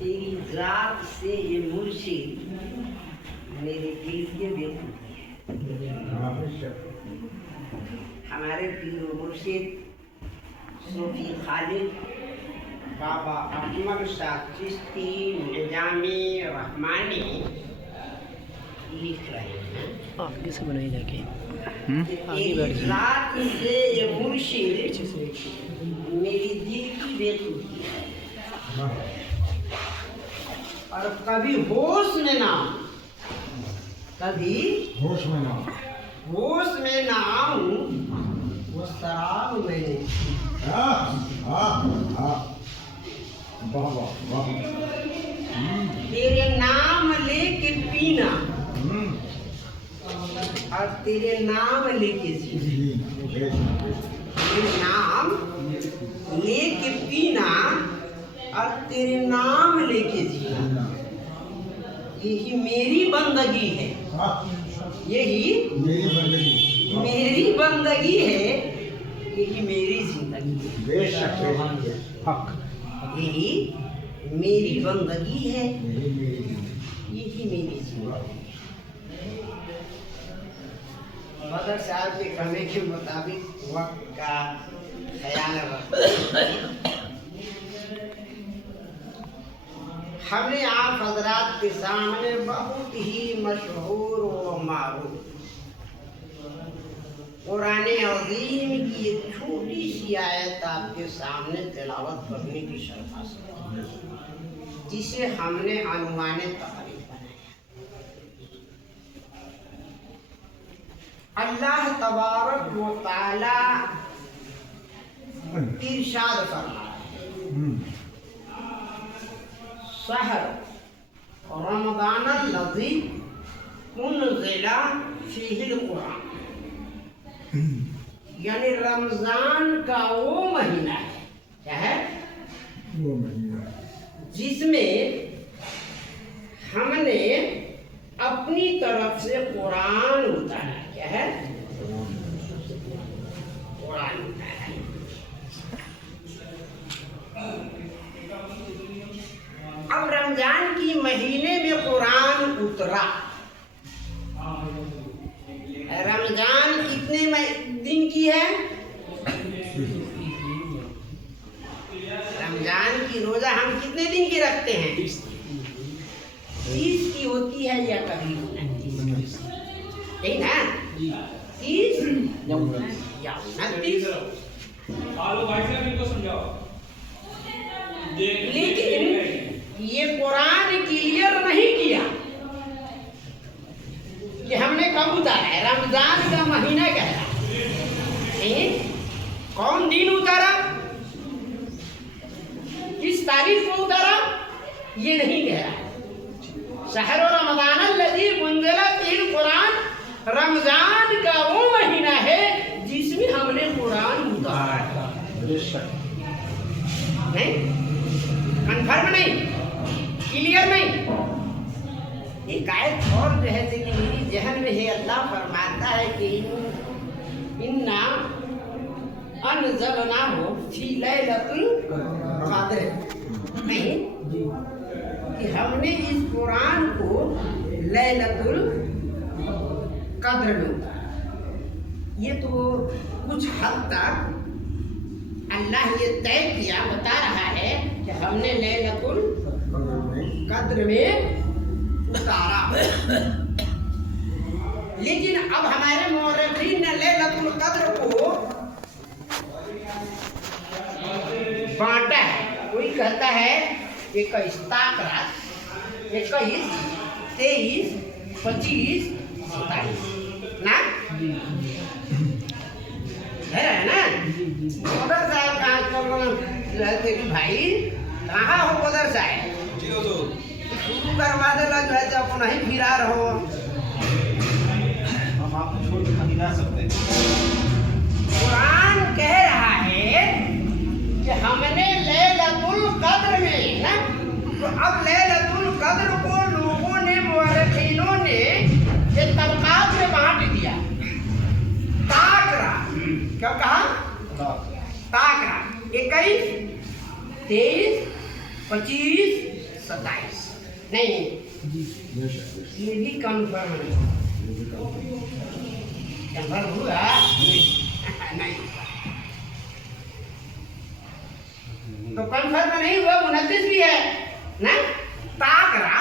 तेरी जात से ये मुर्शिद मेरे दिल के बेखुदी है। हमारे पीर मुर्शिद सूफी खालिद बाबा अहमद शाह चिश्ती निजामी रहमानी लिख रहे हैं। आगे से बनाई जाके तेरी जात से ये मुर्शिद मेरी दिल की बेखुदी है और कभी होश में ना आऊं वो शराब मैंने तेरे नाम लेके पीना और तेरे नाम लेके जीना, तेरे नाम लेके पीना और तेरे नाम लेके जीना, यही मेरी बंदगी है, यही मेरी बंदगी है, यही मेरी जिंदगी है, यही मेरी बंदगी है, यही मेरी जिंदगी है। मदर साहब के कहने के मुताबिक वक्त का ख्याल रखना। हमने आप हजरात के सामने बहुत ही मशहूर व मारूफ कुरान अज़ीम की एक छोटी सी आयत आपके सामने तिलावत करने की शर्त से, जिसे हमने अनुमाने तकरीर बनाया। अल्लाह तबारक व तआला इरशाद फरमाता है शहर रमज़ान लज़ी उनज़िला फ़ीहिल कुरान, यानी रमज़ान का वो महीना है, क्या है वो महीना जिसमें हमने अपनी तरफ से कुरान उतारा। क्या है? कुरान उतारा। अब रमजान की महीने में कुरान उतरा। रमजान कितने दिन की है? रमजान की रोजा हम कितने दिन की रखते हैं? 30 की होती है या कभी 29? नहीं ना, 30 या 29। लेकिन ये कुरान क्लियर नहीं किया कि हमने कब उतारा है। रमजान का महीना क्या है? कौन दिन उतारा, किस तारीख को उतारा, ये नहीं कह रहा है। शहर रमज़ान लज़ी उनज़िला फ़ीहिल कुरान, रमजान का वो महीना है जिसमें हमने कुरान उतारा है। नहीं, कन्फर्म नहीं, क्लियर नहीं। एक आयत और जो है कि मेरी जहन में है, अल्लाह फरमाता है कि इन्ना अनज़लनाहु फ़ी लैलतुल क़द्र, नहीं कि हमने इस कुरान को लैलतुल क़द्र में उतारा। ये तो कुछ हद तक अल्लाह ये तय किया, बता रहा है कि हमने लैलतुल क़द्र में उतारा। लेकिन अब हमारे मौरखीन ने लैलतुल क़द्र को बांटा है। कोई कहता है 21 ताकरात, 21, 23, 25, 27 ना है ना। मगर साहब कहा रहते कि भाई कहाँ हो उधर साहब? शुरू करवा दे लग है तो अपना ही फिरा रहो। हम आपको छोड़ के नहीं जा सकते। कुरान कह रहा है कि हमने लैलतुल कद्र में ना, तो अब लैलतुल कद्र को लोगों ने, मुअर्रिखीनों ने एक तबकात में बांट दिया। ताकरा, क्या कहा? ताकरा 21, 23, 25, 27 नहीं, ये भी कन्फर्म नहीं, कन्फर्म हुआ नहीं, तो कन्फर्म नहीं हुआ। 29 भी है ना, ताकरा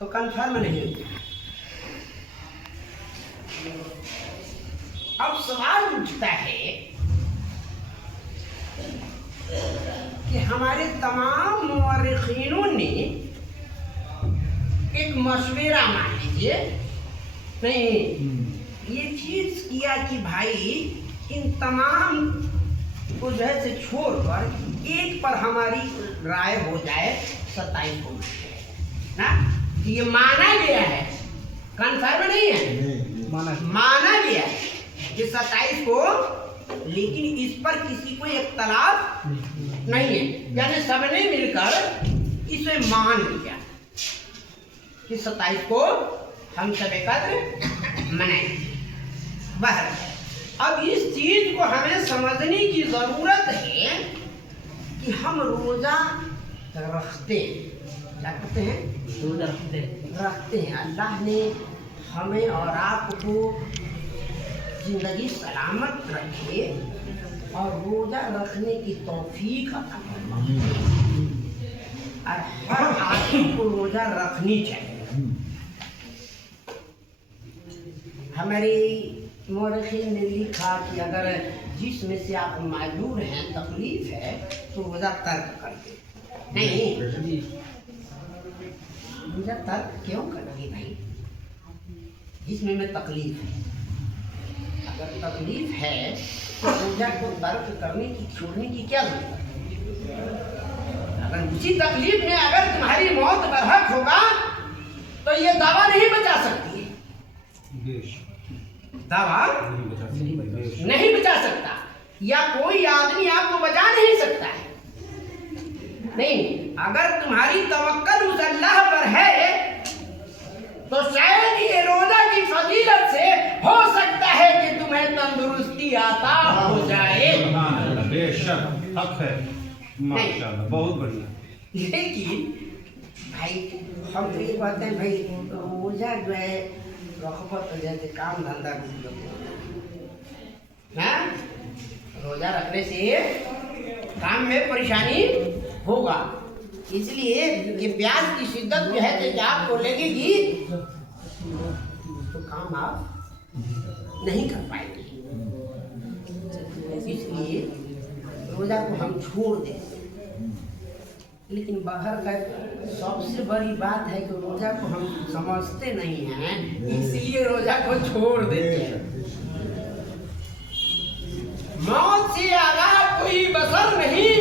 तो कन्फर्म नहीं हुआ। अब सवाल उठता है कि हमारे तमाम मुअर्रिखीनों ने एक मशवरा, मान लीजिए नहीं, ये चीज किया कि भाई इन तमाम को जो है से छोड़कर एक पर हमारी राय हो जाए 27 को ना, ये माना गया है, कन्फर्म नहीं है, माना गया है कि 27 को, लेकिन इस पर किसी को इख्तलाफ नहीं है, यानी सबने मिलकर इसे मान लिया कि 27 को हम सब एकत्र मनाएंगे। बहर अब इस चीज को हमें समझने की जरूरत है कि हम रोजा रखते हैं, क्या कहते हैं? रोजा रखते हैं। अल्लाह ने हमें और आपको जिंदगी सलामत रखे और रोजा रखने की तौफीक अता फरमाए, और हर आदमी को रोजा रखनी चाहिए। हमारी मुअर्रिखीन ने लिखा कि अगर जिसमें से आप माजूर हैं, तकलीफ है, तो रोजा तर्क कर दे। नहीं, रोजा तर्क क्यों करोगे भाई? जिसमें में तकलीफ है, अगर तकलीफ है तो रोजा को तर्क करने की, छोड़ने की क्या जरूरत है? अगर उसी तकलीफ में अगर तुम्हारी मौत बरहक होगा तो ये दावा नहीं बचा सकती है, दावा नहीं बचा सकता, या कोई आदमी आपको बचा नहीं सकता है। नहीं, अगर तुम्हारी तवक्कुल उस अल्लाह पर है तो शायद ये रोजा की फजीलत से हो सकता है कि तुम्हें तंदुरुस्ती आता हो जाए। बेशक हक है, माशाअल्लाह, बहुत बढ़िया। लेकिन भाई हम तो ये कहते हैं भाई रोजा जो है रखबत जैसे काम धंधा हाँ, रोजा रखने से काम में परेशानी होगा, इसलिए ये प्यास की शिद्दत जो है कि आपको लगेगी तो काम आप नहीं कर पाएंगे, इसलिए रोजा को हम छोड़ देते। लेकिन बाहर का सबसे बड़ी बात है कि रोजा को हम समझते नहीं हैं, इसलिए रोजा को छोड़ देते हैं। मौत से आगाह कोई बसर नहीं,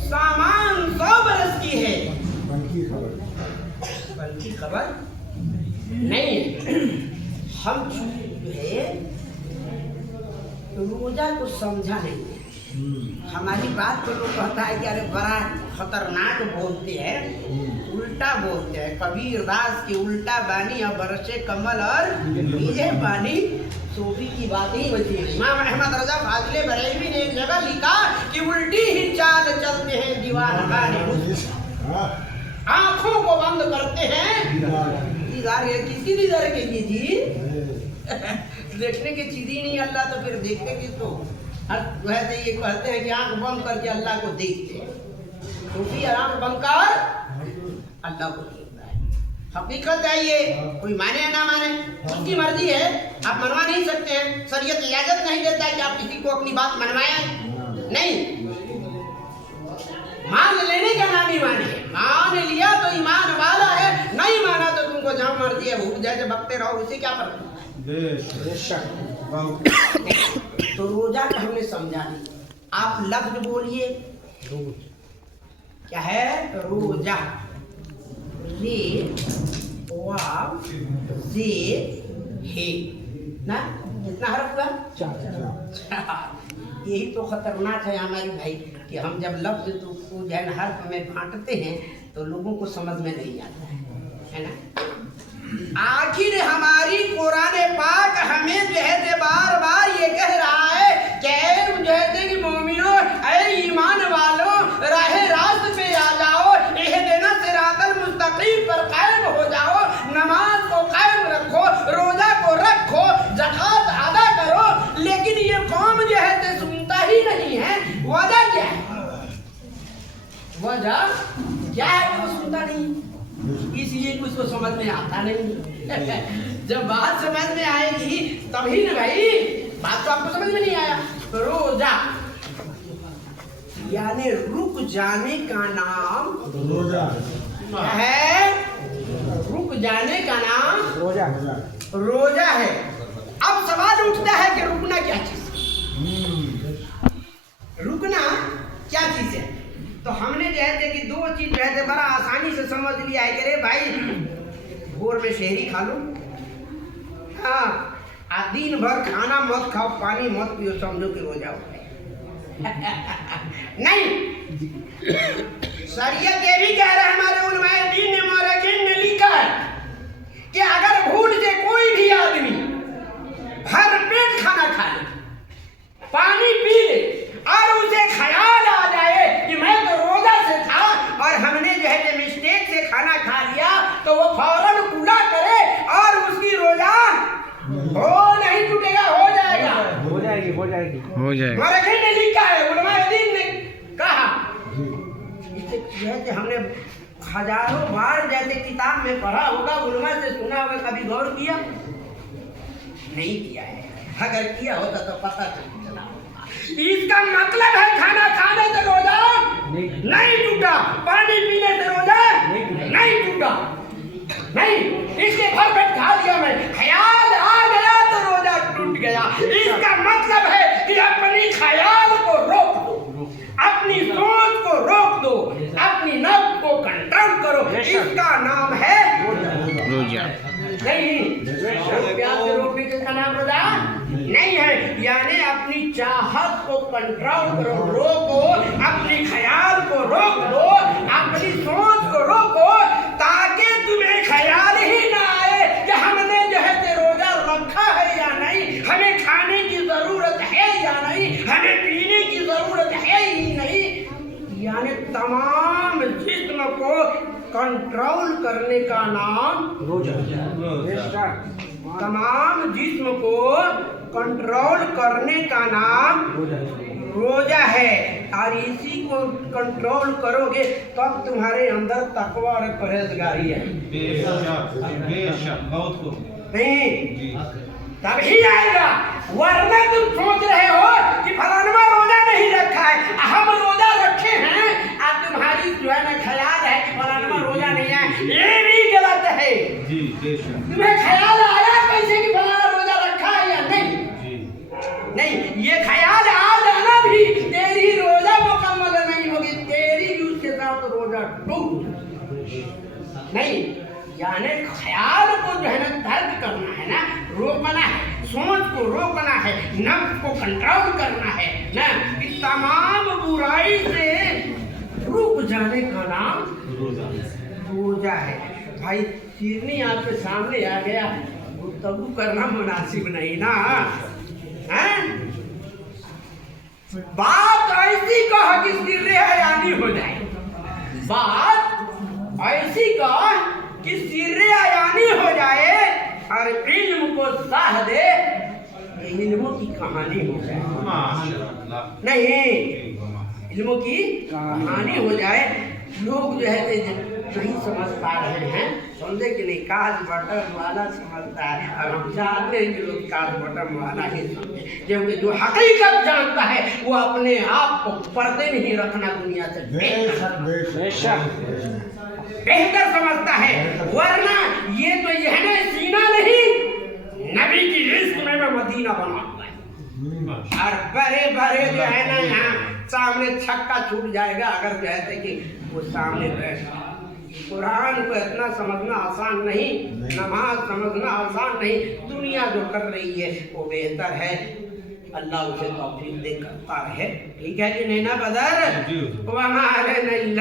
सामान 100 बरस की है, बल्कि खबर नहीं है। हम जो है रोजा को समझा नहीं है। हमारी बात को लोग कहता है कि अरे बड़ा खतरनाक बोलते हैं, उल्टा बोलते हैं। कबीर दास की उल्टा बानी और बरसे कमल और बीजे बानी सूफी की बात ही बची है। इमाम अहमद रजा फाजिले बरेलवी ने एक जगह लिखा कि उल्टी ही चाल चलते हैं दीवार खाने, आंखों को बंद करते हैं दीदार, किसकी दीदार के लिए जी? देखने की चीज ही नहीं अल्लाह, तो फिर देखते किसको? वैसे ये कहते हैं कि आंख बंद करके अल्लाह को देखते हैं, सूफी आंख बंद कर अल्लाह को देखता है। हकीकत है ये, कोई माने या ना माने उसकी मर्जी है, आप मनवा नहीं सकते हैं। शरीयत इजाजत नहीं देता है कि आप किसी को अपनी बात मनवाएं, नहीं। मान लेने का नाम ईमान है, मान लिया तो ईमान वाला है, नहीं माना तो तुमको जहाँ मर्जी है भूख जाए बकते रहो, उसे क्या फर्क पड़ता है? तो रोजा का हमने समझा नहीं, आप लफ्ज बोलिए। क्या है? रोजा। रे वाव जे हे ना, कितना हर्फ हुआ? 4। यही तो खतरनाक है हमारी भाई कि हम जब लफ्ज को जो है ना हर्फ में बांटते हैं तो लोगों को समझ में नहीं आता है ना। आखिर हमारी कुरान पाक हमें जो है बार बार ये कह रहा है कि जो है कि मोमिनो ऐ ईमान वालों राहे रास्त पे आ जाओ, इहदिना सिरातल मुस्तकीम पर कायम हो जाओ, नमाज को कायम रखो, रोजा को रखो, ज़कात अदा करो। लेकिन ये कौम जो है सुनता ही नहीं है। वजह क्या है? वजह क्या है? वो सुनता नहीं, इसलिए उसको समझ में आता नहीं। जब बात समझ में आएगी तभी ना भाई। बात तो आपको समझ में नहीं आया। रोजा यानी रुक जाने का नाम रोजा है। रुक जाने का नाम रोजा रोजा है। अब सवाल उठता है कि रुकना क्या चीज? रुकना क्या चीज है? तो हमने जो है कि दो चीज जो है बड़ा आसानी से समझ लिया है कि रे भाई भोर में शहरी खा लो, हाँ, दिन भर खाना मत खाओ, पानी मत पियो, समझो कि रोजा हो। नहीं, शरीयत ये भी कह रहा है, हमारे उलमाए दीन ने मोरकिन ने लिखा है कि अगर भूल से कोई भी आदमी भर पेट खाना खा ले, पानी पी ले और उसे ख्याल आ जाए कि मैं तो रोजा से था और हमने जो है मिस्टेक से खाना खा लिया, तो वो फौरन कूड़ा करे और उसकी रोजा हो नहीं टूटेगा, हो जाएगा, हो जाएगी हो जाएगी हो जाएगा। मोरकिन ने लिखा है, उलमाए दीन ने कहा। इससे हमने हजारों बार जैसे किताब में पढ़ा होगा, उलमा से सुना होगा, कभी गौर किया नहीं किया है। अगर किया होता तो पता चला होगा। इसका मतलब है खाना खाने से रोजा नहीं टूटा, पानी पीने से रोजा नहीं टूटा। नहीं, इसके भर पेट खा लिया मैं, ख्याल आ गया तो रोजा टूट गया। इसका मतलब है कि अपनी ख्याल को रोक दो, अपनी सोच को रोक दो, अपनी नफ्स को कंट्रोल करो। इसका नाम है रोजा। नहीं, प्यार से रोटी का नाम रोजा नहीं है। यानी अपनी चाहत को कंट्रोल करो, रोको, अपनी ख्याल को रोक दो, अपनी सोच को रोको, ताकि तुम्हें ख्याल ही ना आए कि हमने जो है रोजा रखा है या नहीं, हमें खाने की जरूरत है या नहीं, हमें पीने की जरूरत है ही नहीं। यानी तमाम जिस्म को कंट्रोल करने का नाम रोजा। तमाम जिस्म को कंट्रोल करने का नाम रोजा है। और इसी को कंट्रोल करोगे तब तुम्हारे अंदर तकवा और परहेजगारी है। बेशक बहुत खूब। नहीं, तभी आएगा। वरना तुम सोच रहे हो कि फलाना रोजा नहीं रखा है, हम रोजा रखे हैं, और तुम्हारी जो है ना ख्याल है कि फलाना रोजा नहीं है, ये भी गलत है। जी बेशक। तुम्हें ख्याल आया कैसे कि फलाना रोजा रखा है या नहीं? नहीं, ये ख्याल आ जाना भी तेरी रोजा मुकम्मल नहीं होगी, तेरी भी उसके साथ रोजा टूट नहीं। यानी ख्याल को जो है ना तर्क करना है ना, रोकना है, सोच को रोकना है, नफ्स को कंट्रोल करना है ना, कि तमाम बुराई से रुक जाने का नाम रोजा है। भाई सिरनी आपके सामने आ गया, गुफ्तगू करना मुनासिब नहीं ना है? बात ऐसी कह कि सिर्रे हयानी हो जाए, बात ऐसी कह कि सिर्रे हयानी हो जाए और इल्म को साह दे, इल्मों की कहानी हो जाए। नहीं, इल्मों की कहानी हो जाए। लोग जो है नहीं समझ पा रहे हैं, समझे कि नहीं, काज बटन वाला समझता है, और हम चाहते हैं कि लोग काज बटन वाला ही समझे, क्योंकि जो हकीकत जानता है वो अपने आप को पर्दे में ही रखना दुनिया से बेहतर समझता है। वरना ये तो यह सीना नहीं, नबी की इश्क में मदीना बना हुआ है। माशाल्लाह। और बड़े बड़े जो है ना यहाँ सामने छक्का छूट जाएगा अगर जो है कि वो सामने बैठ। कुरान को इतना समझना आसान नहीं, नमाज समझना आसान नहीं। दुनिया जो कर रही है वो बेहतर है, अल्लाह उसे तौफीक दे करता है। ठीक है कि नहीं ना बदर? जी। वो हमारे नहीं